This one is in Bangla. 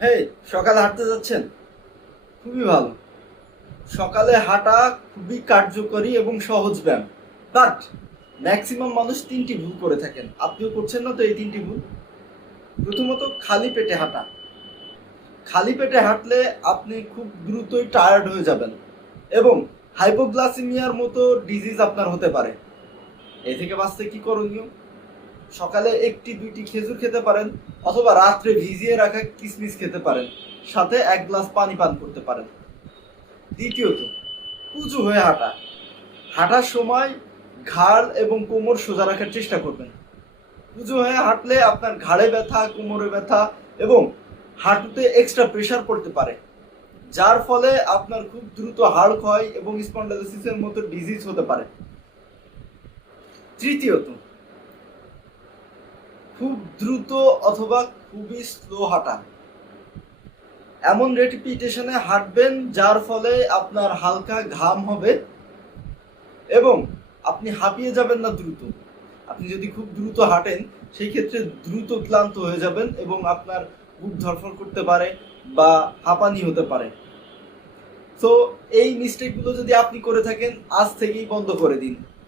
হেই, সকালে হাঁটতে যাচ্ছেন? খুবই ভালো। সকালে হাঁটা খুবই কার্যকরী এবং সহজ ব্যায়াম। বাট ম্যাক্সিমাম মানুষ তিনটি ভুল করে থাকেন। আপনিও করছেন না তো এই তিনটি ভুল? প্রথমত, খালি পেটে হাঁটা। খালি পেটে হাঁটলে আপনি খুব দ্রুতই টায়ার্ড হয়ে যাবেন এবং হাইপোগ্লাসিমিয়ার মতো ডিজিজ আপনার হতে পারে। এ থেকে বাঁচতে কি করণীয়? সকালে একটি দুইটি খেজুর খেতে পারেন, অথবা রাত্রে ভিজিয়ে রাখা কিশমিশ খেতে পারেন, সাথে এক গ্লাস পানি পান করতে পারেন। দ্বিতীয়ত, উঁচু হয়ে হাঁটা। হাঁটার সময় ঘাড় এবং কোমর সোজা রাখার চেষ্টা করবেন। উঁচু হয়ে হাঁটলে আপনার ঘাড়ে ব্যথা, কোমরে ব্যথা এবং হাঁটুতে এক্সট্রা প্রেশার পড়তে পারে, যার ফলে আপনার খুব দ্রুত হাড় ক্ষয় এবং স্পন্ডালোসিসের মতো ডিজিজ হতে পারে। তৃতীয়ত, খুব দ্রুত অথবা খুবই স্লো হাঁটা। এমন রেপিটেশনে হাঁটবেন যার ফলে আপনার হালকা ঘাম হবে এবং আপনি হাঁপিয়ে যাবেন না দ্রুত। আপনি যদি খুব দ্রুত হাঁটেন সেই ক্ষেত্রে দ্রুত ক্লান্ত হয়ে যাবেন এবং আপনার বুক ধড়ফড় করতে পারে বা হাঁপানি হতে পারে। তো এই মিস্টেকগুলো যদি আপনি করে থাকেন, আজ থেকেই বন্ধ করে দিন।